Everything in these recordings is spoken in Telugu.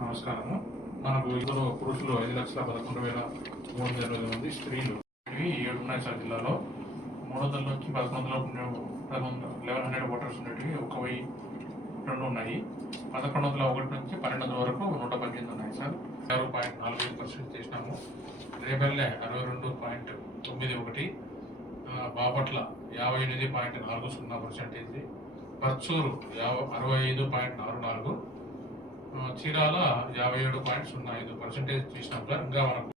నమస్కారము. మనకు ఇందులో పురుషులు 5,11,328 మంది, స్త్రీలు ఇవి 7 ఉన్నాయి సార్ జిల్లాలో. 300 నుంచి 1100 ఓటర్స్ ఉండేవి 1,002 ఉన్నాయి. 1101 నుంచి 1200 వరకు 118 ఉన్నాయి సార్. 6.45% చేసినాము. రేపల్లె 62.91, బాపట్ల 58.40%, పర్చూరు 65.44, చీరాల 57.05% చేసినాం సార్. ఇంకా మనకు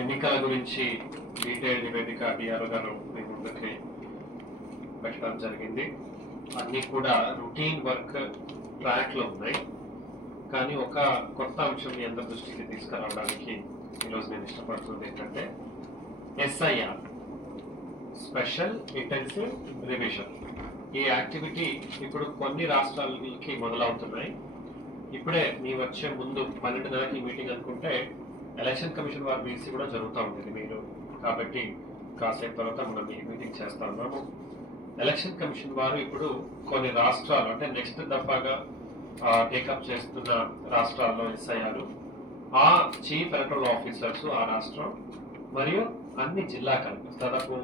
ఎన్నికల గురించి డీటెయిల్ నివేదిక డిఆర్ఓ గారు మీ ముందుకి పెట్టడం జరిగింది. అన్నీ కూడా రొటీన్ వర్క్ ట్రాక్ లో ఉన్నాయి. కానీ ఒక కొత్త అంశం మీ అందరి దృష్టికి తీసుకురావడానికి ఈరోజు నేను ఇష్టపడుతుంది ఏంటంటే ఎస్ఐఆర్, స్పెషల్ ఇంటెన్సివ్ రివిజన్. ఈ యాక్టివిటీ ఇప్పుడు కొన్ని రాష్ట్రాలకి మొదలవుతున్నాయి. ఇప్పుడే మీ వచ్చే ముందు 12 మీటింగ్ అనుకుంటే ఎలక్షన్ కమిషన్ వారి బీసీ కూడా జరుగుతూ ఉంటుంది మీరు, కాబట్టి కాసేపు తర్వాత మనం ఈ మీటింగ్ చేస్తా ఉన్నాము. ఎలక్షన్ కమిషన్ వారు ఇప్పుడు కొన్ని రాష్ట్రాలు అంటే నెక్స్ట్ దఫాగా టేకప్ చేస్తున్న రాష్ట్రాల్లో ఎస్ఐఆర్, ఆ చీఫ్ ఎలక్టరల్ ఆఫీసర్స్ ఆ రాష్ట్రం మరియు అన్ని జిల్లా కలెక్టర్స్ దాదాపు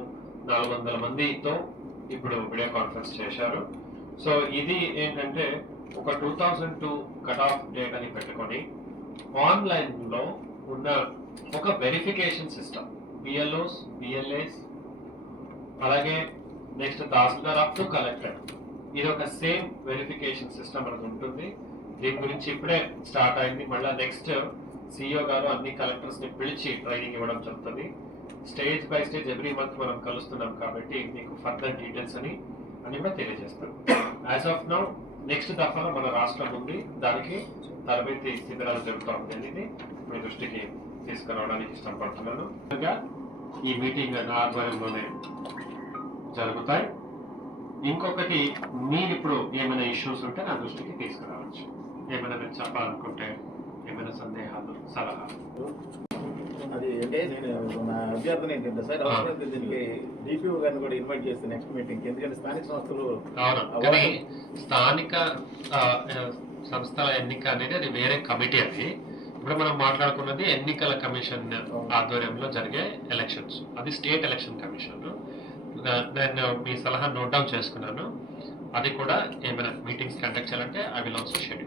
400 మందితో ఇప్పుడు వీడియో కాన్ఫరెన్స్ చేశారు. సో ఇది ఏంటంటే ఒక 2002 కట్ ఆఫ్ డేట్ అని పెట్టుకొని ఆన్లైన్ లో ఉన్న ఒక వెరిఫికేషన్ సిస్టమ్, బిఎల్ఓస్, బిఎల్ఏస్, అలాగే next tahsildar up to collector, ఇది ఒక సేమ్ వెరిఫికేషన్ సిస్టమ్ అనేది ఉంటుంది. దీని గురించి ఇప్పుడే స్టార్ట్ అయింది. మళ్ళీ నెక్స్ట్ సిఇఓ గారు అన్ని కలెక్టర్స్ ని పిలిచి ట్రైనింగ్ ఇవ్వడం జరుగుతుంది. Stage by stage every month మనం కలుస్తున్నాం కాబట్టి మీకు ఫర్దర్ డీటెయిల్స్ అని కూడా తెలియజేస్తాం. యాజ్ ఆఫ్ నౌ నెక్స్ట్ దఫాలో మన రాష్ట్రం ఉంది, దానికి తరబేతి శిబిరాలు జరుగుతూ ఉంది అనేది మీ దృష్టికి తీసుకురావడానికి ఇష్టపడుతున్నాను. ఈ మీటింగ్ నా ఆధ్వర్యంలోనే జరుగుతాయి. ఇంకొకటి, మీరు ఇప్పుడు ఏమైనా ఇష్యూస్ ఉంటే నా దృష్టికి తీసుకురావచ్చు. ఏమైనా మీరు చెప్పాలనుకుంటే, ఏమైనా సందేహాలు, సలహాలు. అది అంటే నేను నా అభ్యర్థన ఏంటంటే సార్, అవసరమైతే దీనికి డిపిఓ గారిని కూడా ఇన్వైట్ చేస్తే నెక్స్ట్ మీటింగ్, ఎందుకంటే స్థానిక సంస్థలు స్థానిక సంస్థల ఎన్నిక అనేది అది వేరే కమిటీ. అది ఇప్పుడు మనం మాట్లాడుకున్నది ఎన్నికల కమిషన్ ఆధ్వర్యంలో జరిగే ఎలక్షన్స్, అది స్టేట్ ఎలక్షన్ కమిషన్. నేను మీ సలహా నోట్ డౌన్ చేసుకున్నాను. అది కూడా ఏమైనా మీటింగ్స్ కండక్ట్ చేయాలంటే ఐ విల్ ఆల్సో షెడ్యూల్.